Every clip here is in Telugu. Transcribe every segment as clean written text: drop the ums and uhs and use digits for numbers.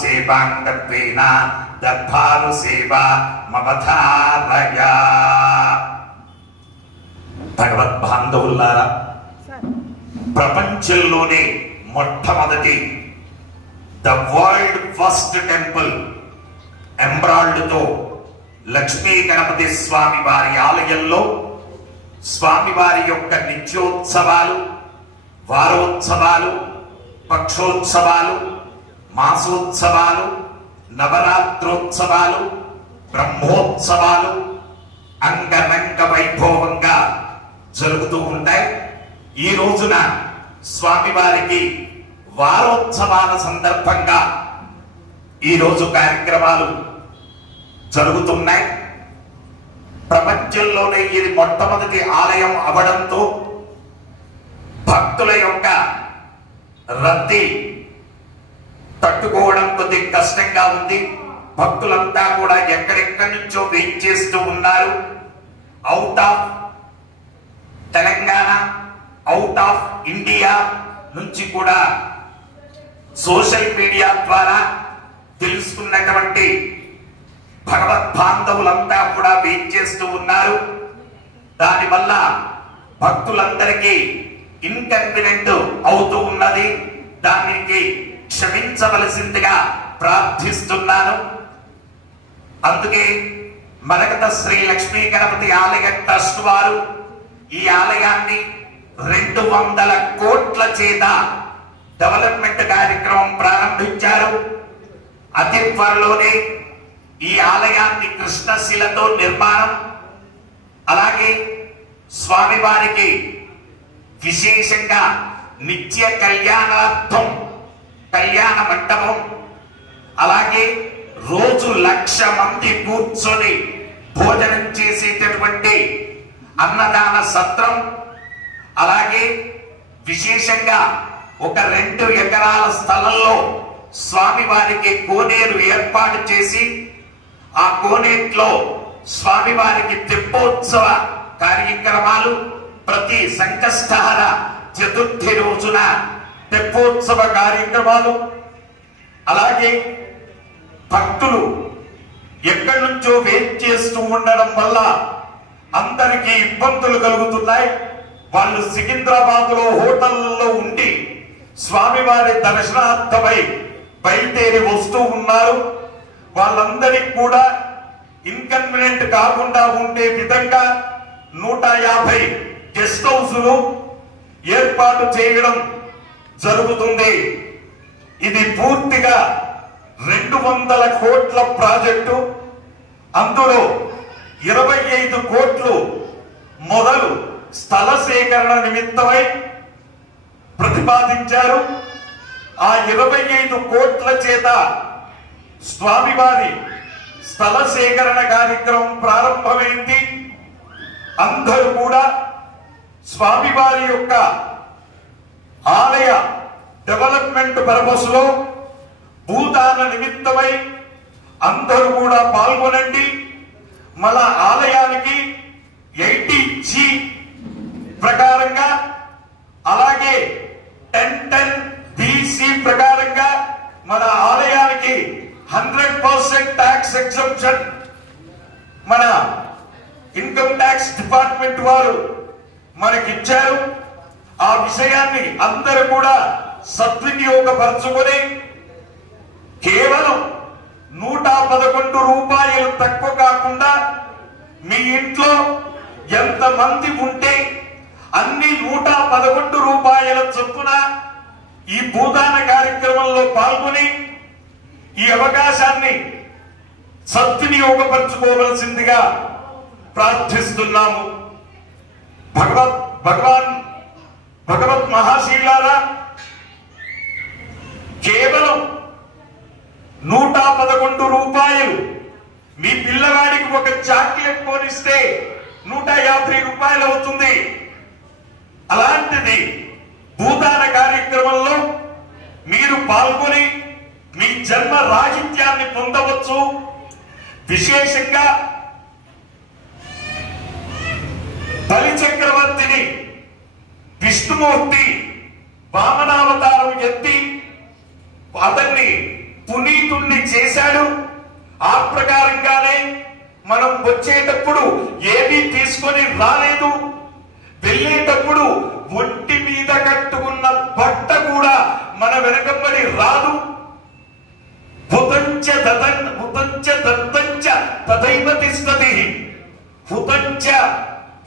సేవాంగత్వేన దర్భారు సేవ మమధారయ. భగవద్బాంధవులారా, ప్రపంచంలోనే మొట్టమొదటి ద వరల్డ్ ఫస్ట్ టెంపుల్ ఎంబ్రాయిడ్ తో లక్ష్మీ గణపతి స్వామి వారి ఆలయంలో స్వామివారి యొక్క నిత్యోత్సవాలు, వారోత్సవాలు, పక్షోత్సవాలు, మాసోత్సవాలు, నవరాత్రోత్సవాలు, బ్రహ్మోత్సవాలు అంగరంగ వైభవంగా జరుగుతూ ఉంటాయి. ఈ రోజున స్వామివారికి వారోత్సవాల సందర్భంగా ఈరోజు కార్యక్రమాలు జరుగుతున్నాయి. ప్రపంచంలోనే ఇది మొట్టమొదటి ఆలయం అవడంతో భక్తుల యొక్క రద్దీ తట్టుకోవడం కొద్ది కష్టంగా ఉంది. భక్తులంతా కూడా ఎక్కడెక్కడి నుంచో వెయిట్ చేస్తూ ఉన్నారు. Out of Telangana, out of India నుంచి కూడా సోషల్ మీడియా ద్వారా తెలుసుకున్నటువంటి భగవద్బాంధవులంతా కూడా వెయిట్ చేస్తూ ఉన్నారు. దానివల్ల భక్తులందరికీ ఇన్కన్వీనియంట్ అవుతూ ఉన్నది. దానికి క్షమించవలసిందిగా ప్రార్థిస్తున్నాను. అందుకే మరకత శ్రీ లక్ష్మీ గణపతి ఆలయ ట్రస్ట్ వారు ఈ ఆలయాన్ని 200 కోట్ల చేత డెవలప్మెంట్ కార్యక్రమం ప్రారంభించారు. అతి త్వరలోనే ఈ ఆలయాన్ని కృష్ణశిలతో నిర్మాణం, అలాగే స్వామివారికి విశేషంగా నిత్య కళ్యాణార్థం కళ్యాణ మండపం, అలాగే రోజు 1,00,000 మంది కూర్చొని భోజనం చేసేటటువంటి అన్నదాన సత్రం, అలాగే విశేషంగా ఒక 2 ఎకరాల స్థలంలో స్వామివారికి కోనేరు ఏర్పాటు చేసి ఆ కోనేట్లో స్వామివారికి తెప్పోత్సవ కార్యక్రమాలు, ప్రతి సంకష్టహర చతుర్థి రోజున తెప్పోత్సవ కార్యక్రమాలు, అలాగే భక్తులు ఎక్కడి నుంచో వెయిట్ చేస్తూ ఉండడం వల్ల అందరికీ ఇబ్బందులు కలుగుతున్నాయి. వాళ్ళు సికింద్రాబాద్ లో హోటల్లో ఉండి స్వామివారి దర్శనార్థమై బయలుదేరి వస్తూ ఉన్నారు. వాళ్ళందరికీ కూడా ఇన్కన్వీనియంట్ కాకుండా ఉండే విధంగా 150 గెస్ట్ హౌస్లు ఏర్పాటు చేయడం జరుగుతుంది. ఇది పూర్తిగా 200 కోట్ల ప్రాజెక్టు. అందులో 25 కోట్లు మొదలు స్థల సేకరణ నిమిత్తమై ప్రతిపాదించారు. ఆ 25 కోట్ల చేత స్వామివారి స్థల సేకరణ కార్యక్రమం ప్రారంభమైంది. అందరూ కూడా స్వామివారి యొక్క ఆలయ డెవలప్మెంట్ పర్పస్ లో భూదాన నిమిత్తమై అందరూ కూడా పాల్గొనండి. మన ఆలయానికి 80G ప్రకారంగా, అలాగే 1010 BC ప్రకారంగా మన ఆలయానికి 100% ట్యాక్స్ ఎగ్జంప్షన్ మన ఇన్కమ్ ట్యాక్స్ డిపార్ట్మెంట్ వారు మనకిచ్చారు. ఆ విషయాన్ని అందరూ కూడా సద్వినియోగపరచుకొని కేవలం 111 రూపాయలు తక్కువ కాకుండా మీ ఇంట్లో ఎంత మంది ఉంటే అన్ని 111 రూపాయల చొప్పున ఈ భూదాన కార్యక్రమంలో పాల్గొని ఈ అవకాశాన్ని సద్వినియోగపరచుకోవలసిందిగా ప్రార్థిస్తున్నాము. భగవత్ మహాశీలారా, కేవలం 111 రూపాయలు మీ పిల్లవాడికి ఒక చాక్లెట్ కొనిస్తే 150 రూపాయలు అవుతుంది. అలాంటిది భూదాన కార్యక్రమంలో మీరు పాల్గొని మీ జన్మ రాహిత్యాన్ని పొందవచ్చు. విశేషంగా బలి చక్రవర్తిని విష్ణుమూర్తి వామనావతారం ఎత్తి అతన్ని పుని పునీతుణ్ణి చేశాడు. ఆ ప్రకారంగానే మనం వచ్చేటప్పుడు ఏమీ తీసుకొని రాలేదు. వెళ్ళేటప్పుడు ఒంటి మీద కట్టుకున్న బట్ట కూడా మన వెనకబడి రాదు. హుతంచ దత్తంచ తథైవ తిష్టతి. హుతంచ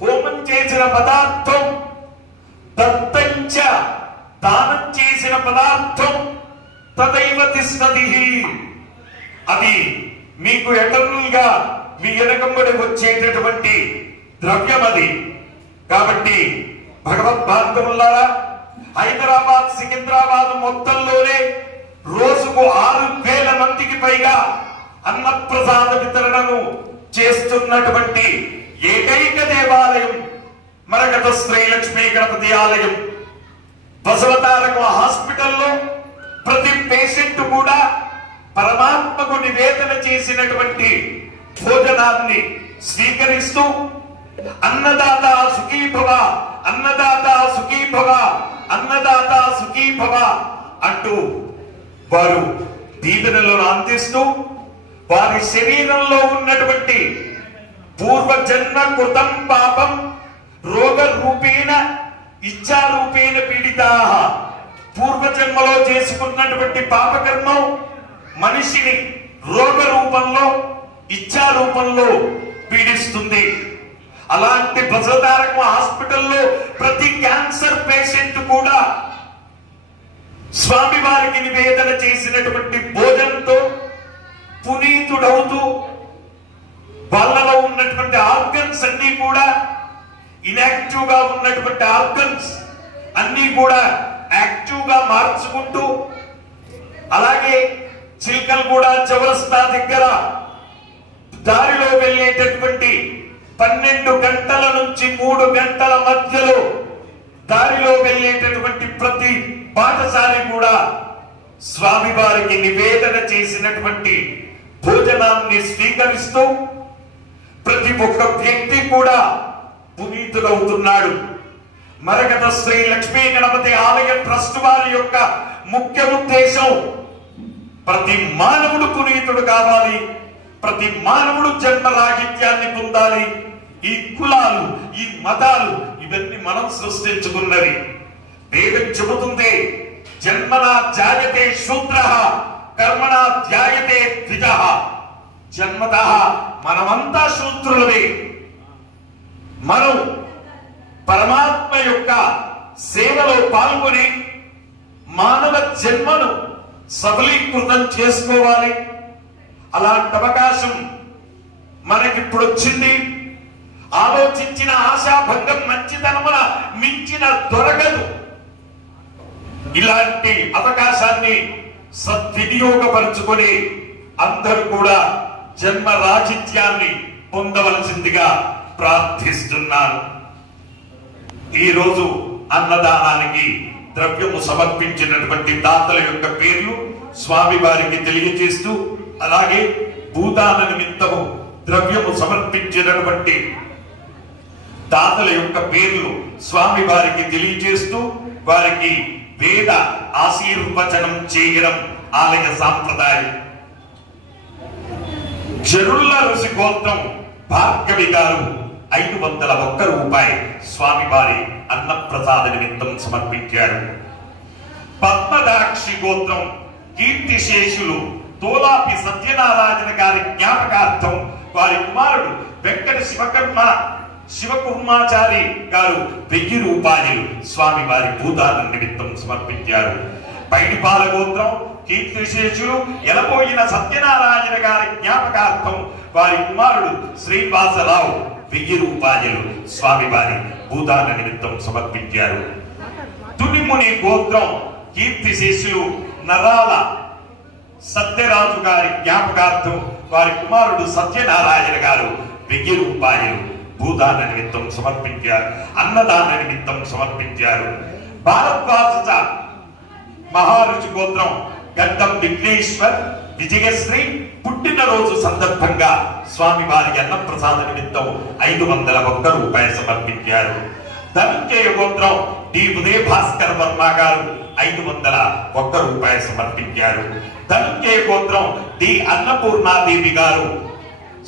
హోమం చేసిన పదార్థం, దత్తంచ దానం చేసిన పదార్థం, తథైవ తిష్టతి. అది మీకు ఎటర్నల్ గా మీ వెనకంబడి వచ్చేటటువంటి ద్రవ్యం అది. కాబట్టి భగవద్భాగములారా, హైదరాబాద్ సికింద్రాబాద్ మొత్తంలోనే రోజుకు 6,000 మందికి పైగా అన్నప్రసాద వితరణను చేస్తున్నటువంటి ఏకైక దేవాలయం మరకత శ్రీ లక్ష్మీ గణపతి ఆలయం. బసవతారక హాస్పిటల్లో ప్రతి పేషెంట్ కూడా పరమాత్మకు నివేదన చేసినటువంటి భోజనాన్ని స్వీకరిస్తూ అన్నదాత సుఖీభవ, అన్నదాత సుఖీభవ, అన్నదాత సుఖీభవ అంటూ వారు దీవెనలను అందిస్తూ వారి శరీరంలో ఉన్నటువంటి పూర్వజన్మ కృతం పాపం రోగ రూపేణ ఇచ్చా రూపేణ పీడితా. పూర్వజన్మలో చేసుకున్నటువంటి పాపకర్మం మనిషిని రోగ రూపంలో ఇచ్చా రూపంలో పీడిస్తుంది. అలాంటి బసవతారక హాస్పిటల్లో ప్రతి క్యాన్సర్ పేషెంట్ కూడా స్వామి వారికి నివేదన చేసినటువంటి భోజనంతో పునీతుడవుతూ వాళ్ళలో ఉన్నటువంటి ఆర్గన్స్ అన్ని కూడా ఇన్యాక్టివ్ గా ఉన్నటువంటి ఆర్గన్స్ అన్ని కూడా యాక్టివ్ గా మార్చుకుంటూ, అలాగే చిల్కల్గూడ చౌరస్తా దగ్గర దారిలో వెళ్ళేటటువంటి 12 గంటల నుంచి 3 గంటల మధ్యలో దారిలో వెళ్ళేటటువంటి ప్రతి పాఠశాల కూడా స్వామి వారికి నివేదన చేసినటువంటి భోజనాన్ని స్వీకరిస్తూ ప్రతి ఒక్క వ్యక్తి కూడా పునీతుడవుతున్నాడు. మరకత శ్రీ లక్ష్మీ గణపతి ఆలయ ట్రస్ట్ వారి యొక్క ముఖ్య ఉద్దేశం ప్రతి మానవుడు పునీతుడు కావాలి, ప్రతి మానవుడు జన్మరాహిత్యాన్ని పొందాలి. ఈ కులాలు, ఈ మతాలు ఇవన్నీ మనం సృష్టించుకున్నది. వేదం చెబుతుంది, జన్మనా జాయతే శూద్రః కర్మణా ధ్యాయతే ద్విజః. జన్మతః మనమంతా శూద్రులమే. మనం పరమాత్మ యొక్క సేవలో పాల్గొని మానవ జన్మను సఫలీకృతం చేసుకోవాలి. అలాంటి అవకాశం మనకిప్పుడు వచ్చింది. ఆలోచించిన ఆశాభంగం మంచితనమున మించిన దొరకదు. ఇలాంటి అవకాశాన్ని సద్వినియోగపరుచుకొని అందరూ కూడా జన్మ రాజిత్యాన్ని పొందవలసిందిగా ప్రార్థిస్తున్నాను. ఈ రోజు అన్నదానానికి ద్రవ్యము సమర్పించినటువంటి దాతల యొక్క పేర్లు స్వామి వారికి తెలియజేస్తూ, అలాగే భూదాన నిమిత్తము ద్రవ్యము సమర్పించినటువంటి దాతల యొక్క పేర్లు స్వామి వారికి తెలియజేస్తూ వారికి వేద ఆశీర్వచనం చేయడం ఆలయ సాంప్రదాయం. చెరుళ్ళ ఋషి గోత్రం భార్గవి గారు 501 రూపాయి స్వామి వారి అన్నప్రసాద నిమిత్తం సమర్పించారు. పద్మదాక్షి గోత్రం కీర్తిశేషులు తోలాపి సత్యనారాయణ గారి జ్ఞాపకార్థం వారి కుమారుడు వెంకట శివకుర్మాచారి గారు 1000 రూపాయలు స్వామి వారి భూదాన నిమిత్తం సమర్పించారు. పైడిపాల గోత్రం కీర్తిశేషులు ఎలపోయిన సత్యనారాయణ గారి జ్ఞాపకార్థం వారి కుమారుడు శ్రీనివాసరావు 1000 రూపాయలు స్వామి వారి భూదాన నిమిత్తం సమర్పించారు. తునిముని గోత్రం కీర్తిశేషులు నరాల సత్యరాజు గారి జ్ఞాపకార్థం వారి కుమారుడు సత్యనారాయణ గారు 1000 రూపాయలు భూదాన నిమిత్తం సమర్పించారు, అన్నదాన నిమిత్తం సమర్పించారు. భారద్వాజ మహారుచి గోత్రం గడ్డం విఘ్నేశ్వర్ విజయశ్రీ పుట్టినరోజు సందర్భంగా స్వామి వారి అన్నప్రసాద నిమిత్తం 501 రూపాయలు సమర్పించారు. ధనంజయ గోత్రం డి ఉదయ భాస్కర్ వర్మ గారు 501 రూపాయలు సమర్పించారు. ధనంజయ గోత్రం డి అన్నపూర్ణాదేవి గారు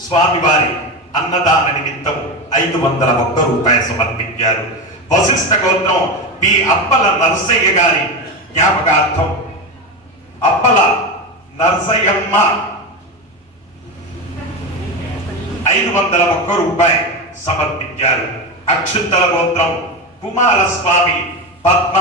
స్వామివారి అన్నదాన నిమిత్తం 501 రూపాయలు సమర్పించారు. వశిష్ఠ గోత్రం పి అప్పల నరసయ్య గారి జ్ఞాపకార్థం అప్పల నరసయ్యమ్మ 501 రూపాయలు సమర్పించారు. అక్షుత్తల గోత్రం కుమారస్వామి పద్మ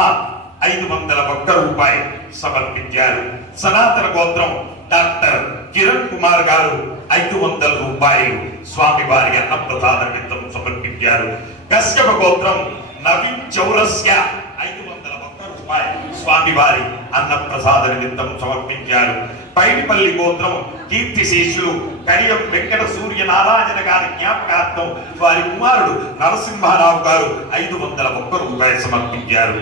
501 రూపాయలు సమర్పించారు. సనాతన గోత్రం డాక్టర్ కిరణ్ కుమార్ గారు 500 రూపాయలు స్వామివారి అన్నప్రసాద నిమిత్తం సమర్పించారు. కశ్యప గోత్రం నవీన్ చౌరస్య 501 రూపాయలు స్వామివారి అన్నప్రసాద నిమిత్తం సమర్పించారు. పైడిపల్లి గోత్రం కీర్తిశేషులు కడియం వెంకట సూర్యనారాయణ గారి జ్ఞాపకార్థం వారి కుమారుడు నరసింహారావు గారు 501 రూపాయలు సమర్పించారు.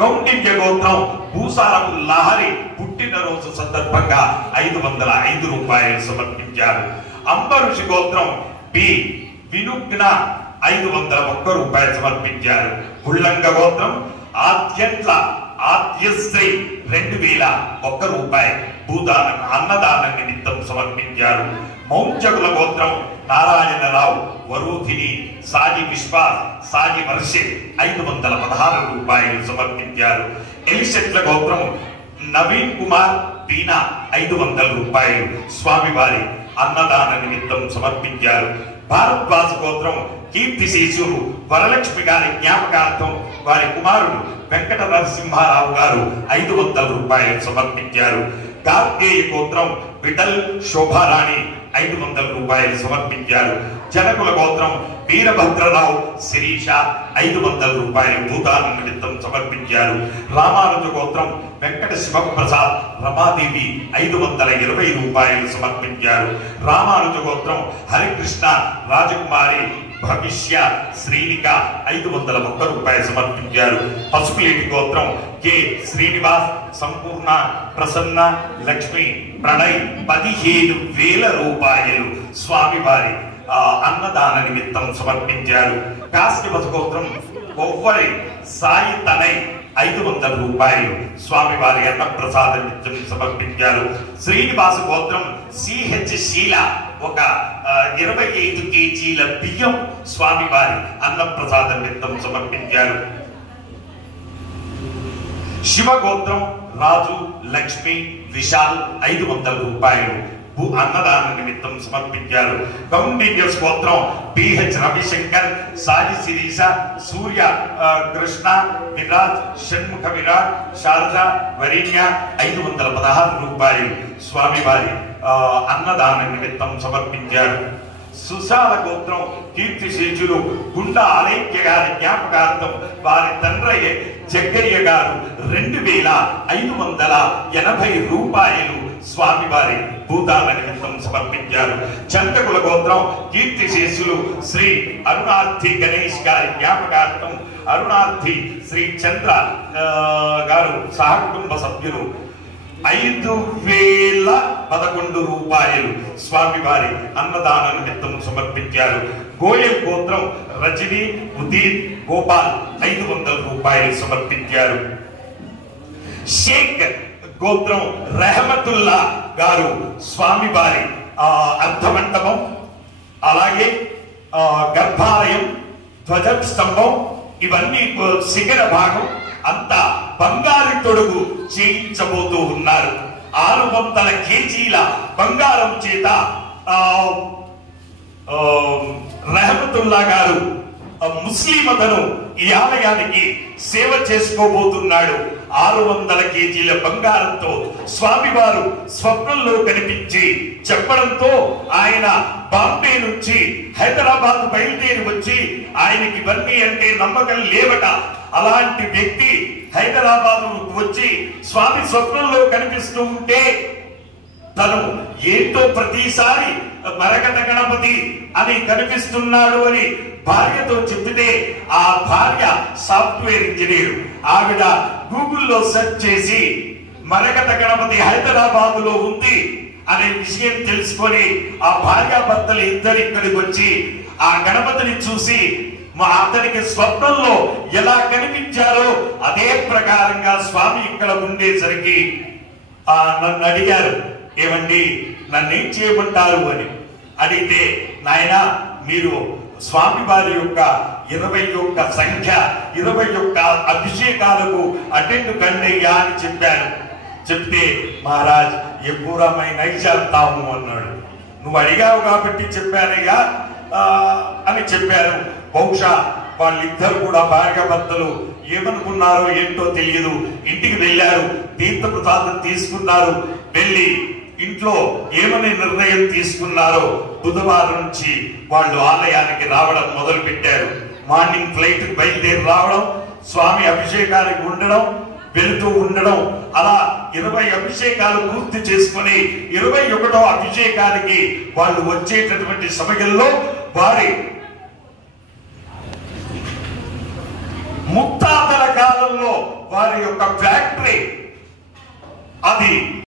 కౌండిన్య గోత్రం భూసారపు లహరి పుట్టినరోజు సందర్భంగా 505 రూపాయలు సమర్పించారు. అంబఋషి గోత్రం బి వినుగ్న 501 రూపాయలు సమర్పించారు. ఉల్లంగ గోత్రం ఆద్యంట్ల ఆద్యశ్రీ 2001 రూపాయలు భూదాన అన్నదాన నిమిత్తం సమర్పించారు. మౌంజకుల గోత్రం నారాయణరావు వరూధిని సాయి విశ్వాస్ సాయి వర్షి 516 రూపాయలు సమర్పించారు. ఎలిశెట్ల గోత్రం నవీన్ కుమార్ బీనా 500 రూపాయలు స్వామివారి అన్నదాన నిమిత్తం సమర్పించారు. భారద్వాజ గోత్రం కీర్తిశేషులు వరలక్ష్మి గారి జ్ఞాపకార్థం వారి కుమారుడు వెంకట నరసింహారావు గారు 500 రూపాయలు సమర్పించారు. గార్గేయ గోత్రం విఠల్ శోభారాణి 500 రూపాయలు సమర్పించారు. జనకుల గోత్రం వీరభద్రరావు శిరీష 500 రూపాయలు భూదాన నిమిత్తం సమర్పించారు. రామానుజ గోత్రం వెంకట శివప్రసాద్ రమాదేవి 520 రూపాయలు సమర్పించారు. రామానుజ గోత్రం హరికృష్ణ రాజకుమారి భవిష్య శ్రీనిక 501 రూపాయలు సమర్పించారు. పసుపులేటి గోత్రం కె శ్రీనివాస్ సంపూర్ణ ప్రసన్న లక్ష్మి ప్రణయ్ 15,000 రూపాయలు స్వామివారి అన్నదాన నిమిత్తం సమర్పించారు. కాశ్యప గోత్రం కొవ్వరి సాయి తనై 500 రూపాయలు స్వామివారి అన్నప్రసాద నిమిత్తం సమర్పించారు. శ్రీనివాస గోత్రం సిహెచ్ శీల ఒక 25 కేజీల బియ్యం స్వామివారి అన్నప్రసాద నిమిత్తం సమర్పించారు. శివగోత్రం రాజు లక్ష్మి విశాల్ 500 రూపాయలు అన్నదాన నిమిత్తం సమర్పించారు. కౌండిన్యస్ గోత్రం పిహెచ్ రవిశంకర్ సాయి శిరీష సూర్య కృష్ణ విరాజ్ షణ్ముఖ విరాట్ శారద వరీణ్య 516 రూపాయలు స్వామివారి అన్నదాన నిమిత్తం సమర్పించారు. సుశాల గోత్రం కీర్తిశేషులు గుండా ఆలైక్య గారి జ్ఞాపకార్థం వారి తండ్రయ్య జగ్గయ్య గారు 2,580 రూపాయలు స్వామివారి భూదాన నిమిత్తం సమర్పించారు. చంద్రకుల గోత్రం కీర్తిశేషులు శ్రీ అరుణార్థి గణేష్ గారి జ్ఞాపకార్థం అరుణార్థి శ్రీ చంద్ర గారు సహకుటుంబ సభ్యులు 5,011 రూపాయలు స్వామివారి అన్నదాన నిమిత్తం సమర్పించారు. గోయల్ గోత్రం రజని ఉదీర్ గోపాల్ 500 రూపాయలు సమర్పించారు. షేక్ గోత్రం రెహమతుల్లా గారు స్వామివారి అర్ధమండపం అలాగే గర్భాలయం ధ్వజస్తంభం ఇవన్నీ శిఖర భాగం అంతా బంగారు తొడుగు చేయించబోతూ ఉన్నారు. 600 కేజీల బంగారం చేత రెహమతుల్లా గారు ముస్లిమతను ఈ ఆలయానికి సేవ చేసుకోబోతున్నాడు. 600 కేజీల బంగారంతో స్వామివారు స్వప్నంలో కనిపించి చెప్పడంతో ఆయన బాంబే నుంచి హైదరాబాద్ బయలుదేరి వచ్చి ఆయనకి ఇవన్నీ అంటే నమ్మకం లేవట. అలాంటి వ్యక్తి హైదరాబాద్ వచ్చి స్వామి స్వప్నంలో కనిపిస్తూ ఉంటే తను ఏంటో ప్రతిసారి మరకత గణపతి అని కనిపిస్తున్నాడు అని భార్యతో చెప్పితే ఆ భార్య సాఫ్ట్వేర్ ఇంజనీర్ ఆవిడ గూగుల్లో సెర్చ్ చేసి మరకత గణపతి హైదరాబాద్ లో ఉంది అనే విషయం తెలుసుకొని ఆ భార్యాభర్తలు ఇద్దరు ఇక్కడికి వచ్చి ఆ గణపతిని చూసి అతనికి స్వప్నంలో ఎలా కనిపించారో అదే ప్రకారంగా స్వామి ఇక్కడ ఉండేసరికి నన్ను అడిగారు, ఏమండి నన్ను ఏం చేయమంటారు అని అడిగితే, నాయన మీరు స్వామి వారి యొక్క 21 సంఖ్య 21 అభిషేకాలకు అటెండ్ కండయ్యా అని చెప్పాను. చెప్తే మహారాజ్ ఎప్పుడా మై నై చేస్తాము అన్నాడు. నువ్వు అడిగావు కాబట్టి చెప్పానయ్యా అని చెప్పారు. బహుశా వాళ్ళిద్దరు కూడా భార్యాభర్తలు ఏమనుకున్నారో ఏంటో తెలియదు. ఇంటికి వెళ్ళారు, తీర్థప్రసాదం తీసుకున్నారు. వెళ్ళి ఇంట్లో ఏమని నిర్ణయం తీసుకున్నారో బుధవారం నుంచి వాళ్ళు ఆలయానికి రావడం మొదలు పెట్టారు. మార్నింగ్ ఫ్లైట్ బయలుదేరి రావడం, స్వామి అభిషేకానికి ఉండడం, వెళుతూ ఉండడం, అలా 20 అభిషేకాలు పూర్తి చేసుకుని 21వ అభిషేకానికి వాళ్ళు వచ్చేటటువంటి సమయంలో వారి ముత్తాతల కాలంలో వారి యొక్క ఫ్యాక్టరీ అది